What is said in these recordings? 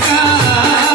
का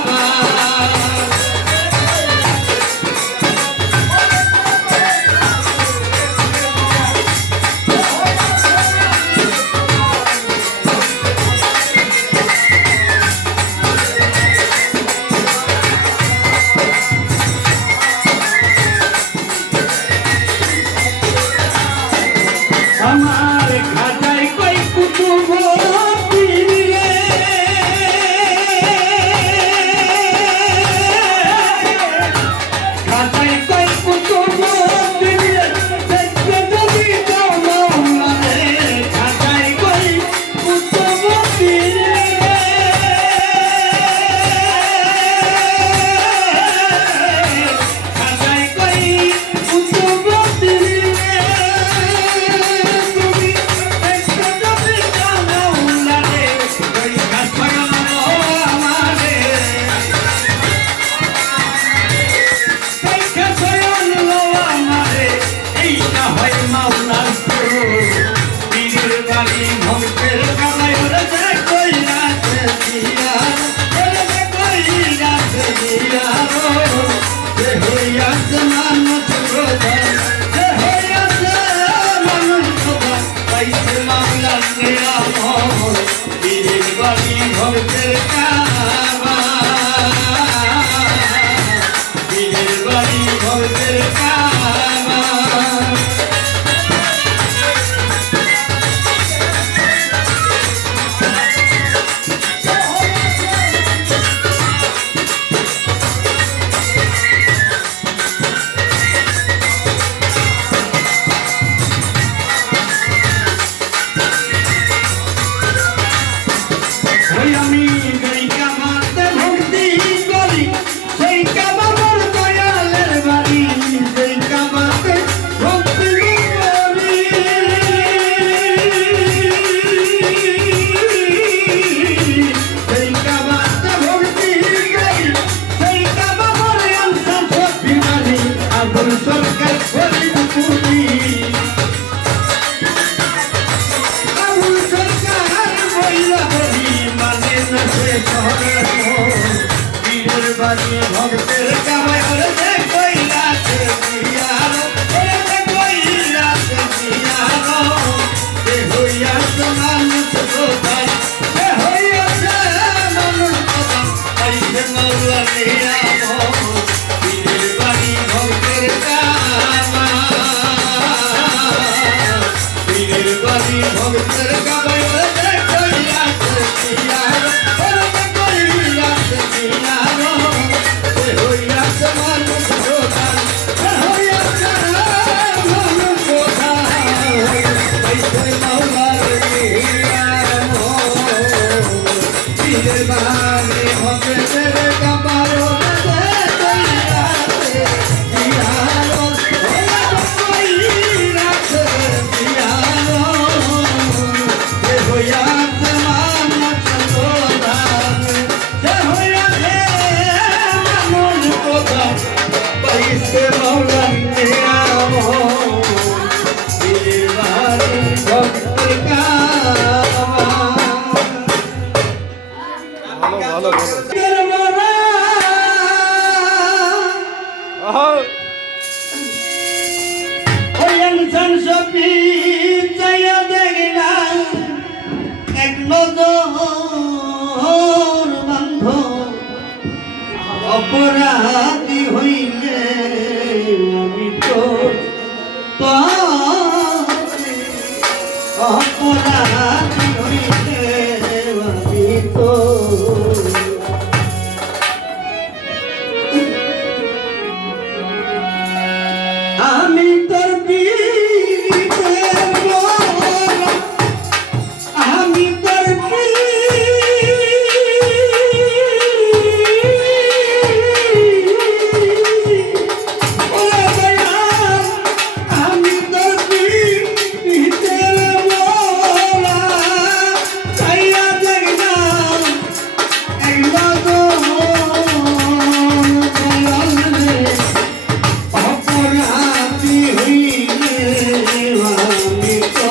তো